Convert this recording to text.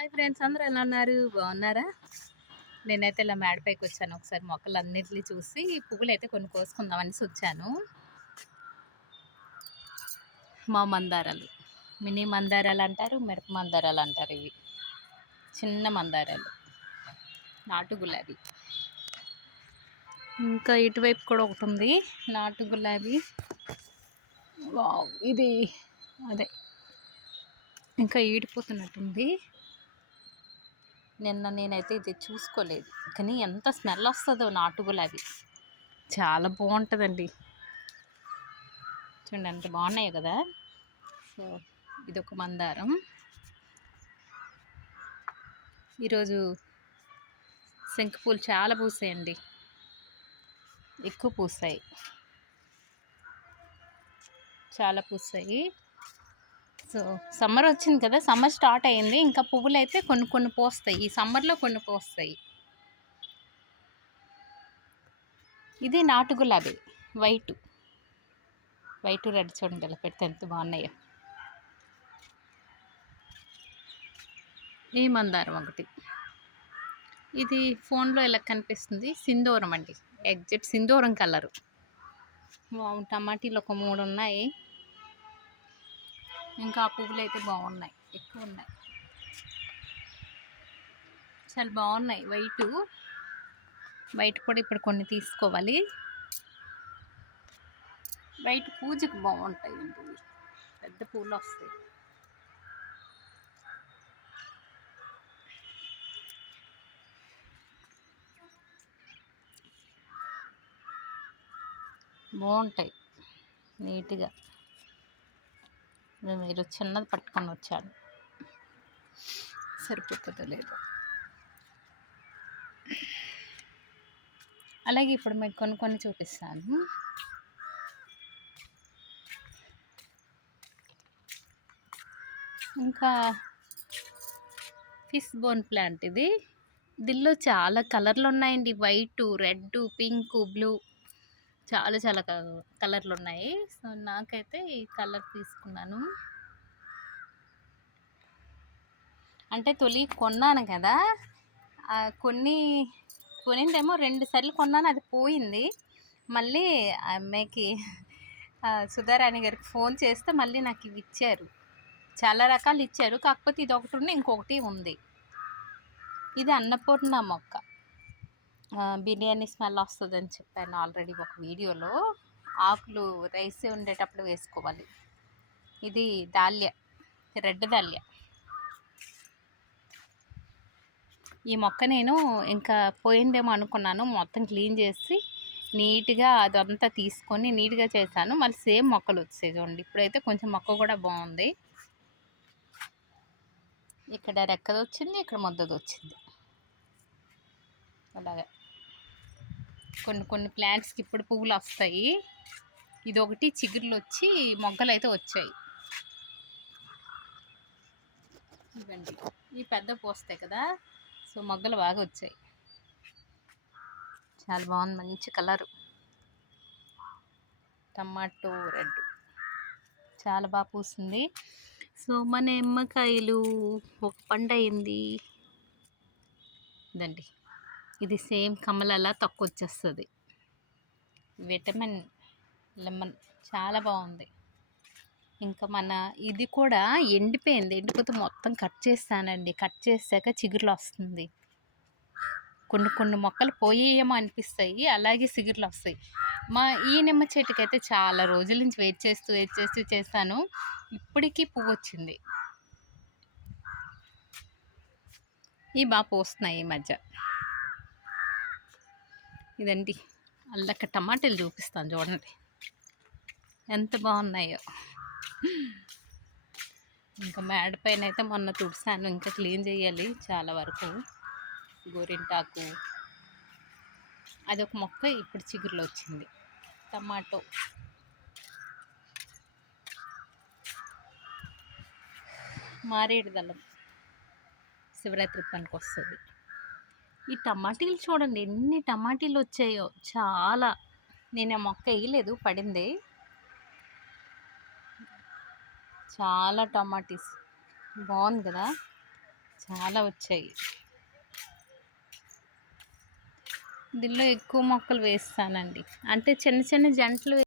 Hi friends అందరూ ఎలా ఉన్నారు? బాగున్నారా? నేనైతే ఇలా మేడపైకి వచ్చాను ఒకసారి మొక్కలు అన్నిటినీ చూసి పువ్వులు అయితే కొన్ని కోసుకుందామనేసి వచ్చాను మా మందారాలు. మినీ మందారాలు అంటారు మిరప మందారాలు అంటారు ఇవి. చిన్న మందారాలు. నాటు గులాబీ. ఇంకా ఇటువైపు కూడా ఒకటి ఉంది నాటు గులాబీ. వావ్, ఇది అదే. ఇంకా ఈడిపోతున్నట్టుంది. నిన్న నేనైతే ఇది చూసుకోలేదు. కానీ ఎంత స్మెల్ వస్తుందో నాటు గులాబీ చాలా బాగుంటుందండి. చూడండి అంత బాగున్నాయి కదా. సో ఇది ఒక మందారం. ఈరోజు శంకుపూలు చాలా పూసాయండి. ఎక్కువ పూసాయి. చాలా పూసాయి. సో సమ్మర్ వచ్చింది కదా సమ్మర్ స్టార్ట్ అయింది. ఇంకా పువ్వులు అయితే కొన్ని కొన్ని పోస్తాయి. ఈ సమ్మర్లో కొన్ని పోస్తాయి. ఇది నాటు గులాబీ. వైట్. వైట్ రెడ్ చూడండి ఇలా పెడితే ఎంత బాగున్నాయో. ఈ మందారం ఒకటి. ఇది ఫోన్లో ఇలా కనిపిస్తుంది? సింధూరం అండి. ఎగ్జాక్ట్ సింధూరం కలరు. టమాటీలు ఒక మూడు ఉన్నాయి. ఇంకా ఆ పువ్వులు అయితే బాగున్నాయి. ఎక్కువ ఉన్నాయి. చాలా బాగున్నాయి. వైట్ వైట్ కూడా ఇప్పుడు కొన్ని తీసుకోవాలి. వైట్ పూజకు బాగుంటాయి. పెద్ద పూలు వస్తాయి. బాగుంటాయి. నీట్గా మీరు చిన్నది పట్టుకొని వచ్చాను. సరిపోతుందో లేదో. అలాగే ఇప్పుడు మీకు కొన్ని కొన్ని చూపిస్తాను. ఇంకా ఫిష్ బోన్ ప్లాంట్ ఇది. దీనిలో చాలా కలర్లు ఉన్నాయండి. White red pink blue. చాలా చాలా కలర్లు ఉన్నాయి సో నాకైతే ఈ కలర్ తీసుకున్నాను. అంటే తొలి కొన్నాను కదా. కొన్ని కొనిందేమో రెండు సార్లు కొన్నాను అది పోయింది. మళ్ళీ ఆ అమ్మాయికి సుధారాణి గారికి ఫోన్ చేస్తే మళ్ళీ నాకు ఇవి ఇచ్చారు. చాలా రకాలు ఇచ్చారు. కాకపోతే ఇది ఒకటి ఉంది ఇంకొకటి ఉంది. ఇది అన్నపూర్ణ మొక్క. బిర్యానీ స్మెల్ వస్తుందని చెప్పాను ఆల్రెడీ ఒక వీడియోలో. ఆకులు రైస్ ఉండేటప్పుడు వేసుకోవాలి. ఇది దాల్య రెడ్ దాల్య. ఈ మొక్క నేను ఇంకా పోయిందేమో అనుకున్నాను. మొత్తం క్లీన్ చేసి నీట్గా అదంతా తీసుకొని నీట్గా చేశాను. మళ్ళీ సేమ్ మొక్కలు వచ్చాయి చూడండి. ఇప్పుడైతే కొంచెం మొక్క కూడా బాగుంది. ఇక్కడ రెక్కది వచ్చింది ఇక్కడ ముద్దది వచ్చింది అలాగే. కొన్ని కొన్ని ప్లాంట్స్కి ఇప్పుడు పువ్వులు వస్తాయి. ఇది ఒకటి చిగుర్లు వచ్చి మొగ్గలు అయితే వచ్చాయి. ఇవ్వండి. ఈ పెద్ద పోస్తాయి కదా. సో మొగ్గలు బాగా వచ్చాయి. చాలా బాగుంది. మంచి కలరు. Tomato red. చాలా బాగా పూస్తుంది. సో మన నిమ్మకాయలు ఒక పండు అయింది. ఇదండి. ఇది సేమ్ కమలలా తక్కువ వచ్చేస్తుంది విటమిన్ లెమన్ చాలా బాగుంది ఇంకా మన ఇది కూడా ఎండిపోయింది. ఎండిపోతే మొత్తం కట్ చేస్తానండి. కట్ చేసాక చిగురులు వస్తుంది కొన్ని కొన్ని మొక్కలు పోయేయేమో అనిపిస్తాయి. అలాగే చిగురులు వస్తాయి మా ఈ నిమ్మ చెట్టుకి అయితే చాలా రోజుల నుంచి వెయిట్ చేస్తూ వెయిట్ చేస్తూ చేస్తాను. ఇప్పటికీ పువ్వు వచ్చింది ఇవి బాగా పోస్తున్నాయి ఈ మధ్య. ఇదండి. అల్లక టమాటాలు చూపిస్తాను చూడండి. ఎంత బాగున్నాయో. ఇంకా మేడ పైన అయితే మొన్న తుడిసాను. ఇంకా క్లీన్ చేయాలి చాలా వరకు. గోరింటాకు. అదొక మొక్క ఇప్పుడు చిగురులో వచ్చింది. టమాటో. మారేడు దళం. శివరాత్రి పనికి వస్తుంది. ఈ టమాటీలు చూడండి ఎన్ని టమాటీలు వచ్చాయో. చాలా. నేను ఆ మొక్క వేయలేదు పడింది. చాలా టమాటీస్. బాగుంది కదా? చాలా వచ్చాయి. దీనిలో ఎక్కువ మొక్కలు వేస్తానండి. అంటే చిన్న చిన్న జంటలు